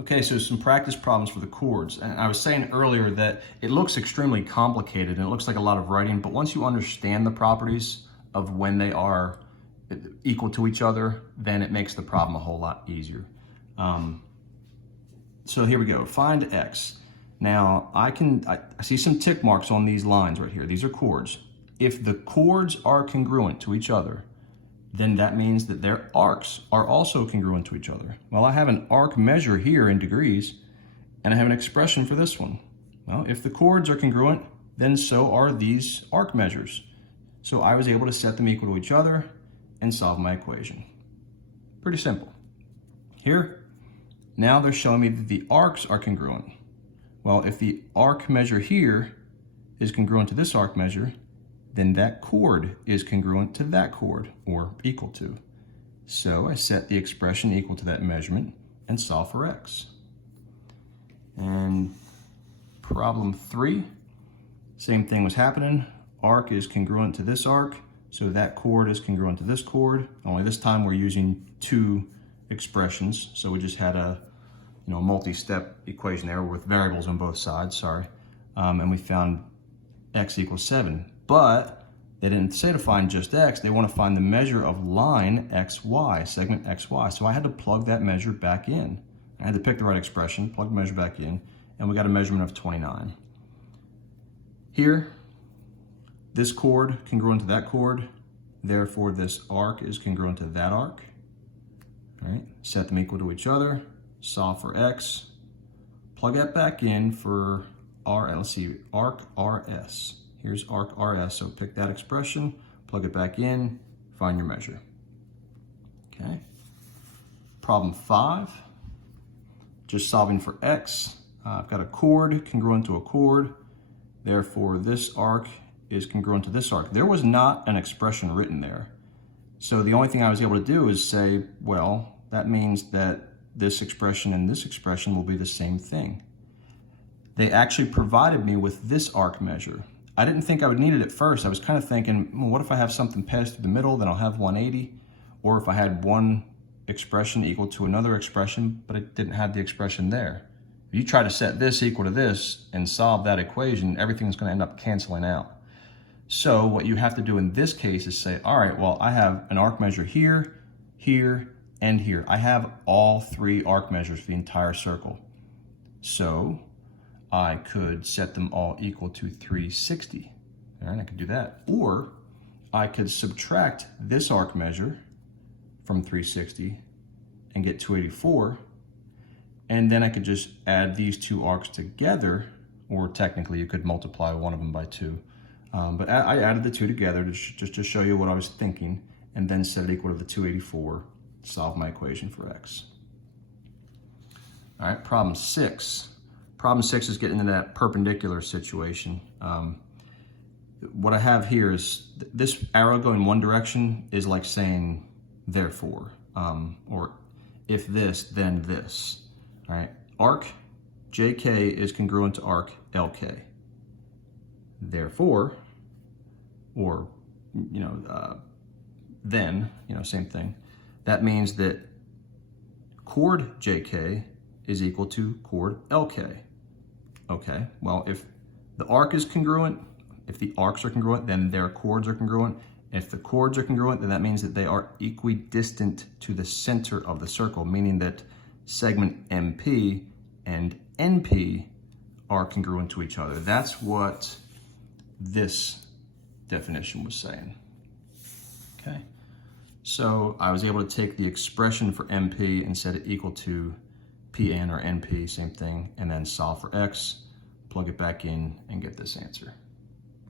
Okay, so some practice problems for the chords. And I was saying earlier that it looks extremely complicated and it looks like a lot of writing, but once you understand the properties of when they are equal to each other, then it makes the problem a whole lot easier. So here we go, find x. Now I see some tick marks on these lines right here. These are chords. If the chords are congruent to each other, then that means that their arcs are also congruent to each other. Well, I have an arc measure here in degrees, and I have an expression for this one. Well, if the chords are congruent, then so are these arc measures. So I was able to set them equal to each other and solve my equation. Pretty simple. Here, now they're showing me that the arcs are congruent. Well, if the arc measure here is congruent to this arc measure, then that chord is congruent to that chord, or equal to. So I set the expression equal to that measurement and solve for x. And problem 3, same thing was happening. Arc is congruent to this arc, so that chord is congruent to this chord. Only this time we're using 2 expressions, so we just had a multi-step equation there with variables on both sides, and we found x equals 7. But they didn't say to find just x, they want to find the measure of line xy, segment xy. So I had to plug that measure back in. I had to pick the right expression, plug the measure back in, and we got a measurement of 29. Here, this chord congruent to that chord, therefore this arc is congruent to that arc. All right, set them equal to each other, solve for x, plug that back in for arc rs. Here's arc rs, so pick that expression, plug it back in, find your measure. Okay. Problem 5, just solving for x. I've got a chord congruent to a chord, therefore this arc is congruent to this arc. There was not an expression written there. So the only thing I was able to do is say, well, that means that this expression and this expression will be the same thing. They actually provided me with this arc measure. I didn't think I would need it at first. I was kind of thinking, well, what if I have something pass through the middle, then I'll have 180? Or if I had one expression equal to another expression, but it didn't have the expression there. If you try to set this equal to this and solve that equation, everything's going to end up canceling out. So what you have to do in this case is say, all right, well, I have an arc measure here, here, and here. I have all 3 arc measures for the entire circle. So I could set them all equal to 360. All right, I could do that. Or I could subtract this arc measure from 360 and get 284. And then I could just add these 2 arcs together, or technically you could multiply one of them by 2. But I added the 2 together just to show you what I was thinking, and then set it equal to the 284, solve my equation for x. All right, problem 6. Problem 6 is getting into that perpendicular situation. What I have here is this arrow going one direction is like saying therefore, or if this, then this. All right, arc JK is congruent to arc LK. Therefore, or then, same thing. That means that chord JK is equal to chord LK. Okay, well, if the arc is congruent, if the arcs are congruent, then their chords are congruent. If the chords are congruent, then that means that they are equidistant to the center of the circle, meaning that segment MP and NP are congruent to each other. That's what this definition was saying. Okay, so I was able to take the expression for MP and set it equal to PN or NP, same thing, and then solve for x, plug it back in, and get this answer.